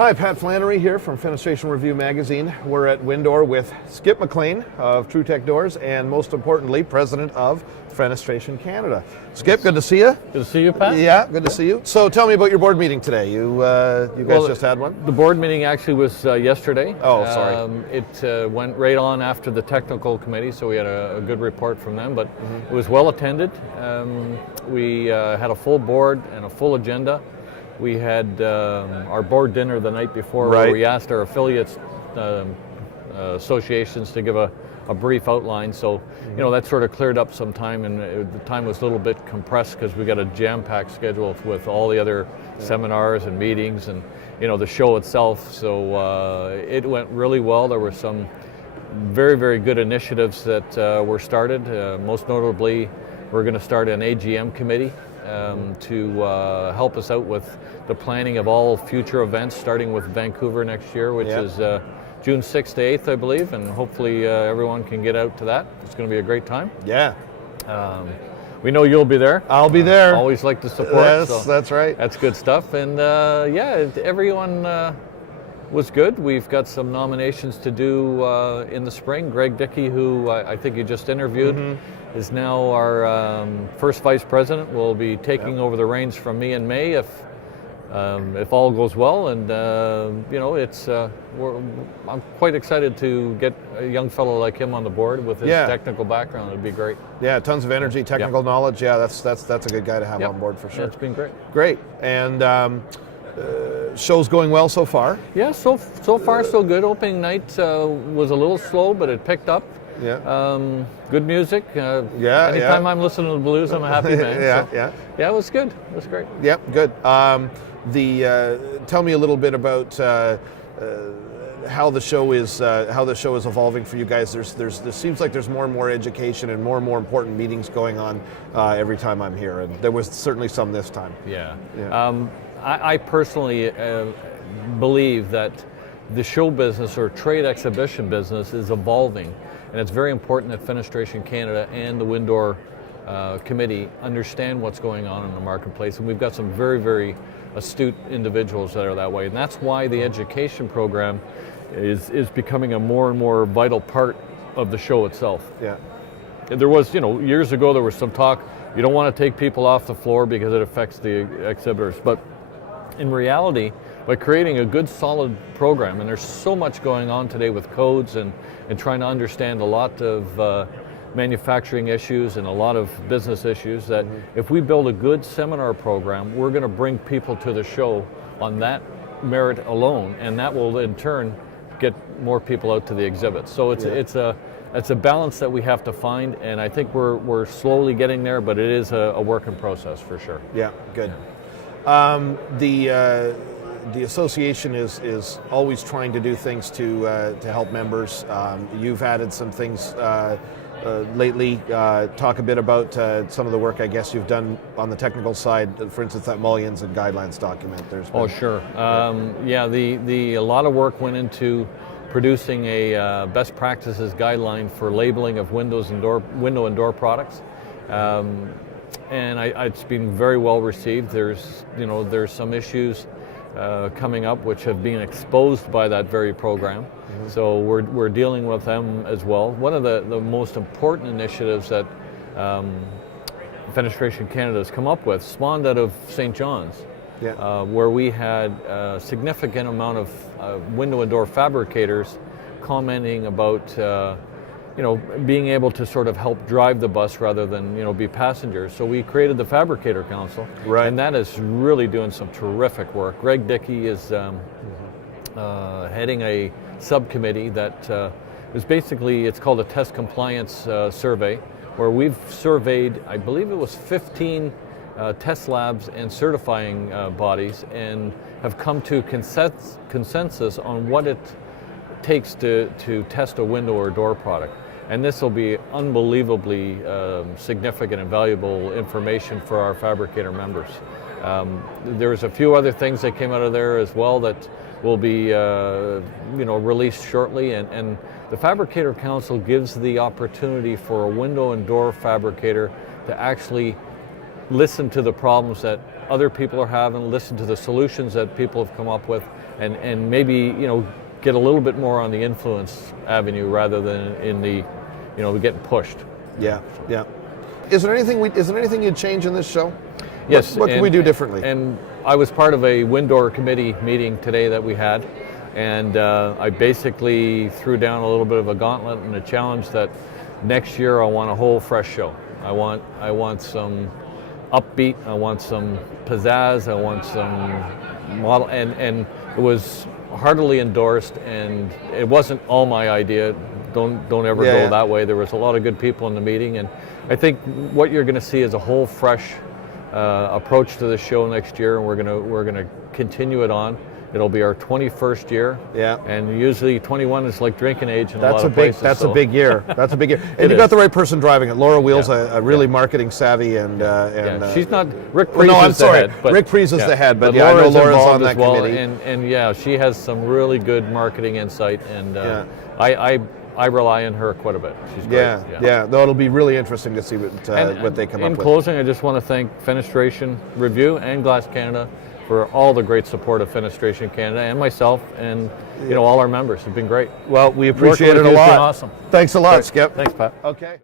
Hi, Pat Flannery here from Fenestration Review Magazine. We're at Windor with Skip Maclean of TruTech Doors and, most importantly, President of Fenestration Canada. Skip, good to see you. Good to see you, Pat. Yeah, good to see you. So tell me about your board meeting today. You guys just had one? The board meeting actually was yesterday. Oh, sorry. It went right on after the technical committee, so we had a good report from them, but it was well attended. We had a full board and a full agenda. We had our board dinner the night before where we asked our affiliates associations to give a brief outline. So, you know, that sort of cleared up some time, and the time was a little bit compressed because we got a jam-packed schedule with all the other seminars and meetings and, you know, the show itself. So it went really well. There were some very, very good initiatives that were started. Most notably, we're going to start an AGM committee to help us out with the planning of all future events, starting with Vancouver next year, which is June 6th to 8th, I believe, and hopefully everyone can get out to that. It's going to be a great time. Yeah. We know you'll be there. I'll be there. Always like to support. Yes, so that's right. That's good stuff. And yeah, everyone was good. We've got some nominations to do in the spring. Greg Dickey, who I think you just interviewed, is now our first vice president. Will be taking over the reins from me in May if all goes well. And you know, I'm quite excited to get a young fellow like him on the board with his technical background. It'd be great. Yeah, tons of energy, technical knowledge. Yeah, that's a good guy to have on board for sure. Yeah, it's been great. Great. And show's going well so far? Yeah, so far so good. Opening night was a little slow, but it picked up. Yeah. Good music. Anytime I'm listening to the blues, I'm a happy man. Yeah, it was good. It was great. Yep, good. Tell me a little bit about how the show is evolving for you guys. There seems like there's more and more education and more important meetings going on every time I'm here, and there was certainly some this time. Yeah. I personally believe that the show business or trade exhibition business is evolving, and it's very important that Fenestration Canada and the Windor Committee understand what's going on in the marketplace, and we've got some very, very astute individuals that are that way, and that's why the education program is becoming a more and more vital part of the show itself. Yeah. There was, you know, years ago there was some talk, you don't want to take people off the floor because it affects the exhibitors, but in reality, by creating a good solid program, and there's so much going on today with codes and trying to understand a lot of manufacturing issues and a lot of business issues, that if we build a good seminar program, we're going to bring people to the show on that merit alone, and that will in turn get more people out to the exhibits. So it's a balance that we have to find, and I think we're slowly getting there, but it is a work in process for sure. Yeah, good. The association is always trying to do things to help members. You've added some things lately. Talk a bit about some of the work I guess you've done on the technical side. For instance, that mullions and guidelines document. Sure. A lot of work went into producing a best practices guideline for labeling of window and door products. And it's been very well received. There's some issues coming up which have been exposed by that very program. So we're dealing with them as well. One of the most important initiatives that Fenestration Canada has come up with spawned out of St. John's, where we had a significant amount of window and door fabricators commenting about being able to sort of help drive the bus rather than, be passengers. So we created the Fabricator Council, and that is really doing some terrific work. Greg Dickey is heading a subcommittee that is basically, it's called a test compliance survey, where we've surveyed, I believe it was 15 test labs and certifying bodies, and have come to consensus on what it takes to test a window or door product. And this will be unbelievably significant and valuable information for our fabricator members. There's a few other things that came out of there as well that will be released shortly, and the Fabricator Council gives the opportunity for a window and door fabricator to actually listen to the problems that other people are having, listen to the solutions that people have come up with, and maybe, you know, get a little bit more on the influence avenue rather than in the, you know, getting pushed. Yeah, yeah. Is there anything you'd change in this show? Yes. What can we do differently? And I was part of a Windor committee meeting today that we had, and I basically threw down a little bit of a gauntlet and a challenge that next year I want a whole fresh show. I want some upbeat, I want some pizzazz, I want some model, and it was heartily endorsed, and it wasn't all my idea. Don't ever go that way. There was a lot of good people in the meeting, and I think what you're going to see is a whole fresh approach to the show next year, and we're gonna continue it on. It'll be our 21st year. Yeah. And usually 21 is like drinking age in a lot of places. That's a big year. That's a big year. And you got the right person driving it. Laura Wheel's a really marketing savvy and she's not. Rick Preece well, no, I'm is sorry. the head. Rick Preece is the head, but Laura's I know Laura's on that well, committee. And yeah, she has some really good marketing insight, and I rely on her quite a bit. She's great. Yeah. No, it'll be really interesting to see what they come up with. In closing, I just want to thank Fenestration Review and Glass Canada for all the great support of Fenestration Canada and myself, and all our members have been great. Well, we appreciate it a lot. It's been awesome. Thanks a lot, Great. Skip. Thanks, Pat. Okay.